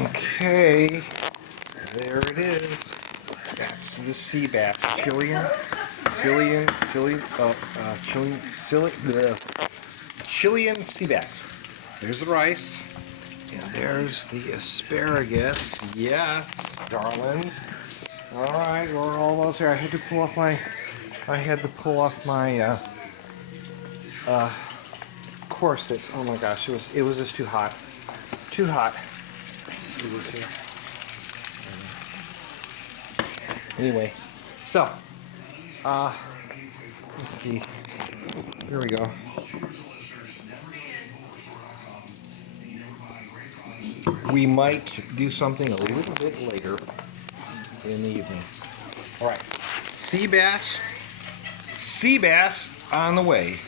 Okay, there it is. That's the sea bass. Chilean sea bass. There's the rice. And there's the asparagus. Yes, darlings. All right, we're almost here. I had to pull off my corset. Oh my gosh, it was just too hot. Too hot. Let's do this here. Anyway, so let's see. Here we go. We might do something a little bit later in the evening. All right, sea bass on the way.